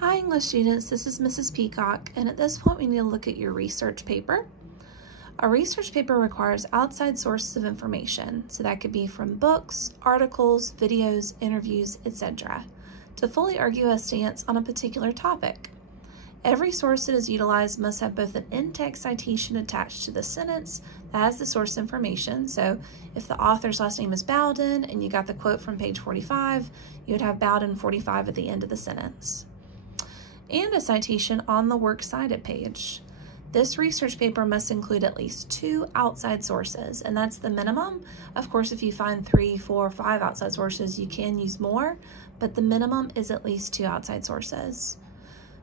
Hi English students, this is Mrs. Peacock, and at this point we need to look at your research paper. A research paper requires outside sources of information, so that could be from books, articles, videos, interviews, etc., to fully argue a stance on a particular topic. Every source that is utilized must have both an in-text citation attached to the sentence that has the source information. So if the author's last name is Bowden and you got the quote from page 45, you would have Bowden 45 at the end of the sentence. And a citation on the works cited page. This research paper must include at least 2 outside sources, and that's the minimum. Of course, if you find 3, 4, 5 outside sources, you can use more, but the minimum is at least 2 outside sources.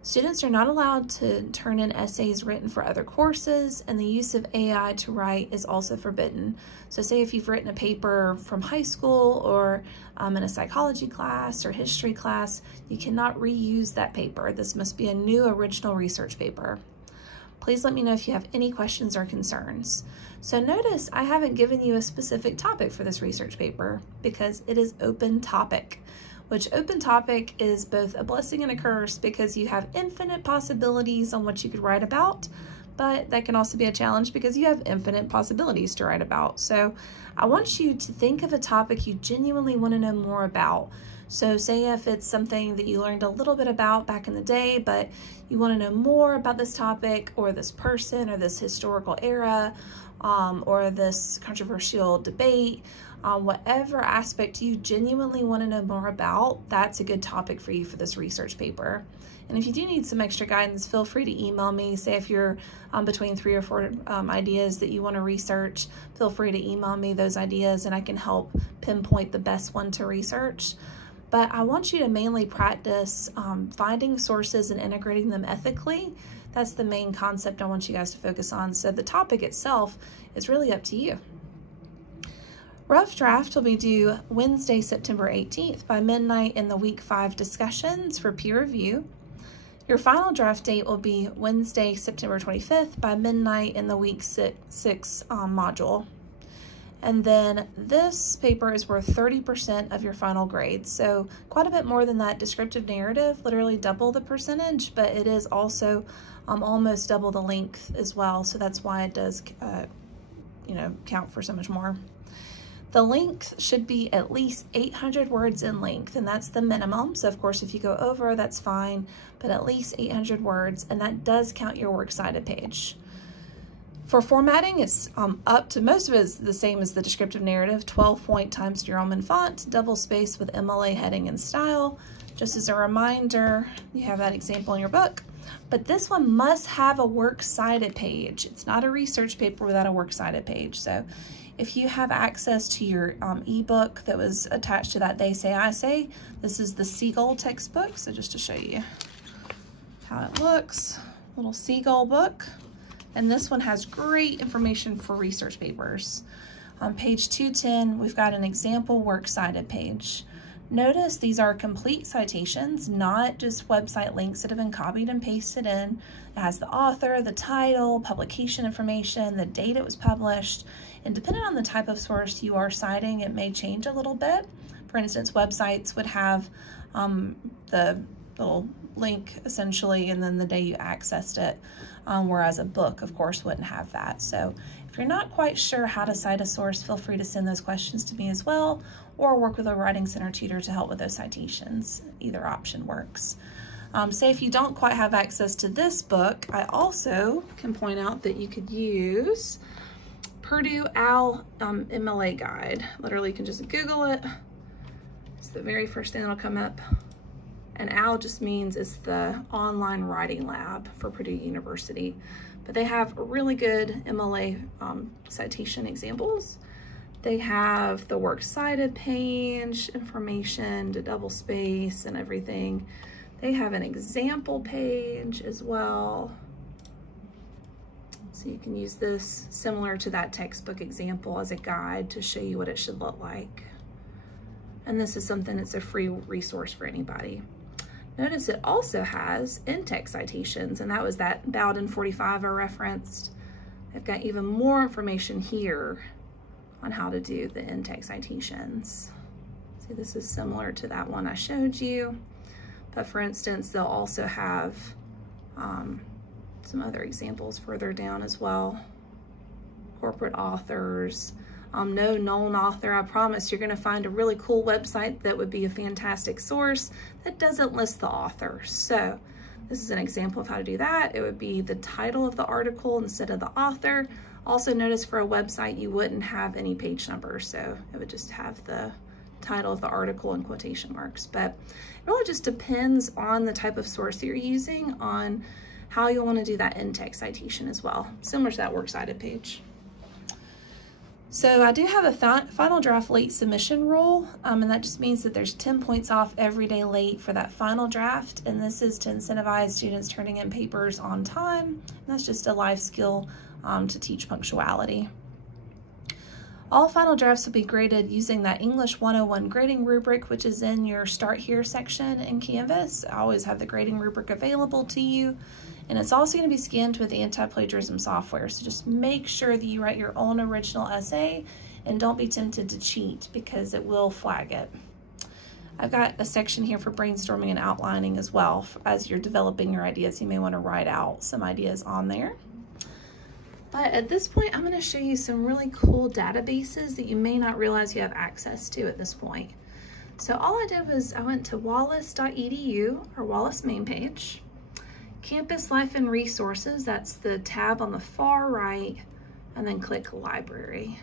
Students are not allowed to turn in essays written for other courses, and the use of AI to write is also forbidden. So say if you've written a paper from high school or in a psychology class or history class, you cannot reuse that paper. This must be a new original research paper. Please let me know if you have any questions or concerns. So notice I haven't given you a specific topic for this research paper because it is open topic. Which open topic is both a blessing and a curse because you have infinite possibilities on what you could write about, but that can also be a challenge because you have infinite possibilities to write about. So I want you to think of a topic you genuinely want to know more about. So say if it's something that you learned a little bit about back in the day, but you want to know more about this topic or this person or this historical era or this controversial debate, whatever aspect you genuinely want to know more about, that's a good topic for you for this research paper. And if you do need some extra guidance, feel free to email me. Say if you're between 3 or 4 ideas that you want to research, feel free to email me those ideas and I can help pinpoint the best one to research. But I want you to mainly practice finding sources and integrating them ethically. That's the main concept I want you guys to focus on. So the topic itself is really up to you. Rough draft will be due Wednesday, September 18th by midnight in the week 5 discussions for peer review. Your final draft date will be Wednesday, September 25th by midnight in the week 6 module. And then this paper is worth 30% of your final grade. So quite a bit more than that descriptive narrative, literally double the percentage, but it is also almost double the length as well. So that's why it does, count for so much more. The length should be at least 800 words in length, and that's the minimum. So of course, if you go over, that's fine, but at least 800 words, and that does count your works cited page. For formatting, it's up to, most of it is the same as the descriptive narrative, 12-point Times New Roman font, double space with MLA heading and style. Just as a reminder, you have that example in your book, but this one must have a works cited page. It's not a research paper without a works cited page. So if you have access to your ebook that was attached to that They Say, I Say, this is the Seagull textbook. So just to show you how it looks, little Seagull book. And this one has great information for research papers. On page 210, we've got an example works cited page. Notice these are complete citations, not just website links that have been copied and pasted in. It has the author, the title, publication information, the date it was published, and depending on the type of source you are citing, it may change a little bit. For instance, websites would have the little link essentially and then the day you accessed it, whereas a book, of course, wouldn't have that. So if you're not quite sure how to cite a source, feel free to send those questions to me as well, or work with a Writing Center tutor to help with those citations. Either option works. Say if you don't quite have access to this book, I also can point out that you could use Purdue OWL MLA Guide. Literally, you can just Google it. It's the very first thing that'll come up. And OWL just means it's the online writing lab for Purdue University. But they have really good MLA citation examples. They have the works cited page, information, the double space and everything. They have an example page as well. So you can use this similar to that textbook example as a guide to show you what it should look like. And this is something that's a free resource for anybody. Notice it also has in-text citations, and that was that Bowden 45 I referenced. They've got even more information here on how to do the in-text citations. See, this is similar to that one I showed you. But for instance, they'll also have some other examples further down as well. Corporate authors. No known author. I promise you're going to find a really cool website that would be a fantastic source that doesn't list the author. So this is an example of how to do that. It would be the title of the article instead of the author. Also notice for a website, you wouldn't have any page numbers. So it would just have the title of the article in quotation marks. But it really just depends on the type of source that you're using on how you'll want to do that in-text citation as well, similar to that works cited page. So I do have a final draft late submission rule, and that just means that there's 10 points off every day late for that final draft, and this is to incentivize students turning in papers on time, and that's just a life skill to teach punctuality. All final drafts will be graded using that English 101 grading rubric, which is in your Start Here section in Canvas. I always have the grading rubric available to you. And it's also going to be scanned with anti-plagiarism software. So just make sure that you write your own original essay and don't be tempted to cheat because it will flag it. I've got a section here for brainstorming and outlining as well. As you're developing your ideas, you may want to write out some ideas on there. But at this point, I'm going to show you some really cool databases that you may not realize you have access to at this point. So all I did was I went to wallace.edu, or Wallace main page. Campus Life and Resources, that's the tab on the far right, and then click Library.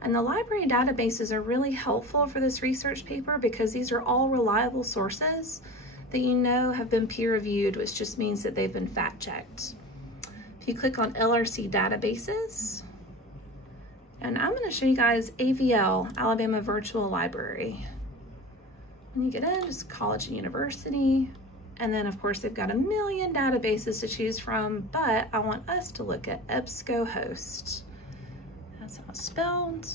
And the library databases are really helpful for this research paper because these are all reliable sources that you know have been peer reviewed, which just means that they've been fact checked. If you click on LRC databases, and I'm going to show you guys AVL, Alabama Virtual Library. When you get in, just college and university. And then of course they've got a million databases to choose from, but I want us to look at EBSCOhost. That's how it's spelled.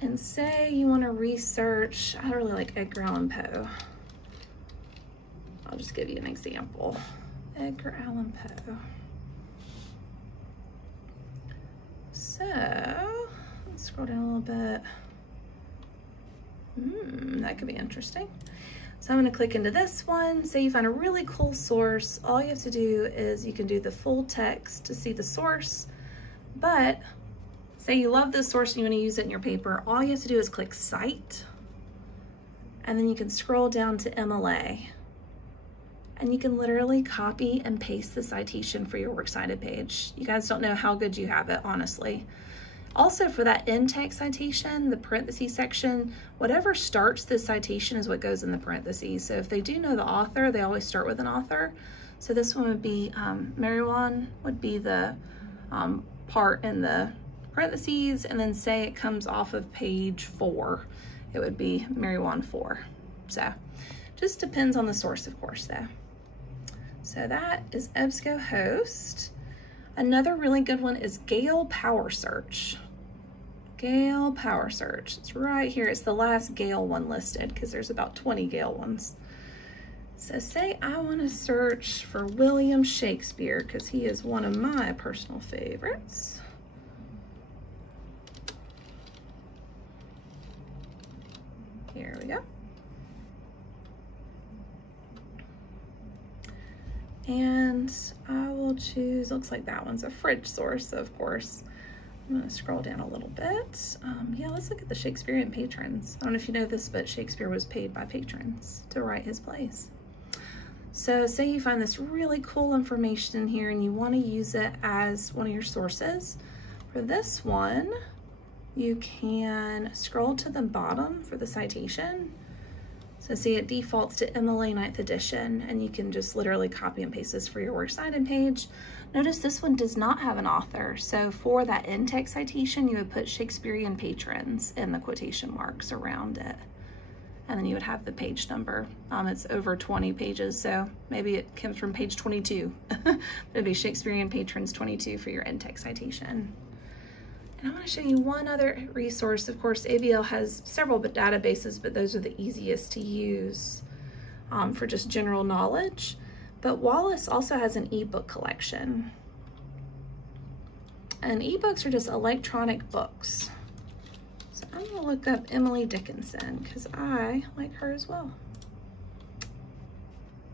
And say you want to research, I really like Edgar Allan Poe. I'll just give you an example. Edgar Allan Poe. So, let's scroll down a little bit. That could be interesting. So I'm going to click into this one. Say you find a really cool source. All you have to do is you can do the full text to see the source, but say you love this source and you want to use it in your paper. All you have to do is click Cite, and then you can scroll down to MLA, and you can literally copy and paste the citation for your works cited page. You guys don't know how good you have it, honestly. Also for that in-text citation, the parentheses section, whatever starts this citation is what goes in the parentheses. So if they do know the author, they always start with an author. So this one would be, Marijuana would be the part in the parentheses, and then say it comes off of page 4. It would be Marijuana 4. So just depends on the source, of course, though. So that is EBSCOhost. Another really good one is Gale Power Search. Gale Power Search. It's right here. It's the last Gale one listed because there's about 20 Gale ones. So say I want to search for William Shakespeare because he is one of my personal favorites. Here we go. And I will choose, looks like that one's a fridge source, of course. I'm going to scroll down a little bit. Yeah, let's look at the Shakespearean patrons. I don't know if you know this, but Shakespeare was paid by patrons to write his plays. So say you find this really cool information in here and you want to use it as one of your sources. For this one, you can scroll to the bottom for the citation. So see, it defaults to MLA 9th edition, and you can just literally copy and paste this for your works cited page. Notice this one does not have an author. So for that in-text citation, you would put Shakespearean patrons in the quotation marks around it. And then you would have the page number. It's over 20 pages, so maybe it comes from page 22. It'd be Shakespearean patrons 22 for your in-text citation. And I want to show you one other resource. Of course, AVL has several databases, but those are the easiest to use for just general knowledge. But Wallace also has an ebook collection. And ebooks are just electronic books. So I'm going to look up Emily Dickinson because I like her as well.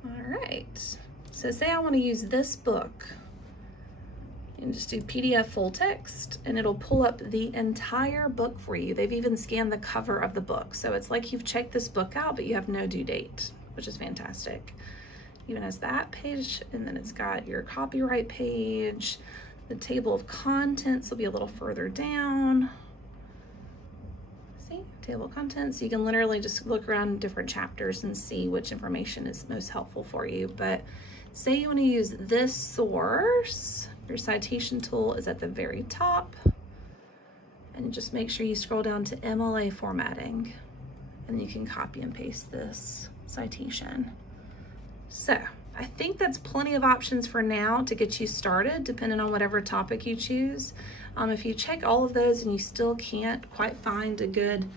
All right, so say I want to use this book, and just do PDF full text, and it'll pull up the entire book for you. They've even scanned the cover of the book. So it's like you've checked this book out, but you have no due date, which is fantastic. Even has that page, and then it's got your copyright page. The table of contents will be a little further down. See, table of contents. You can literally just look around different chapters and see which information is most helpful for you. But say you want to use this source, your citation tool is at the very top, and just make sure you scroll down to MLA formatting, and you can copy and paste this citation. So I think that's plenty of options for now to get you started, depending on whatever topic you choose. If you check all of those and you still can't quite find a good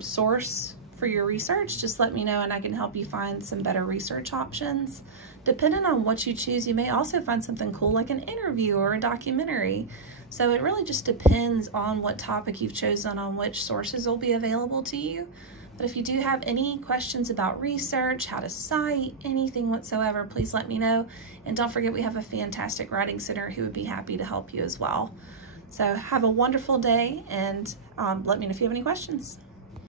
source for your research, just let me know and I can help you find some better research options. Depending on what you choose, you may also find something cool like an interview or a documentary. So it really just depends on what topic you've chosen on which sources will be available to you. But if you do have any questions about research, how to cite, anything whatsoever, please let me know. And don't forget, we have a fantastic writing center who would be happy to help you as well. So have a wonderful day, and let me know if you have any questions.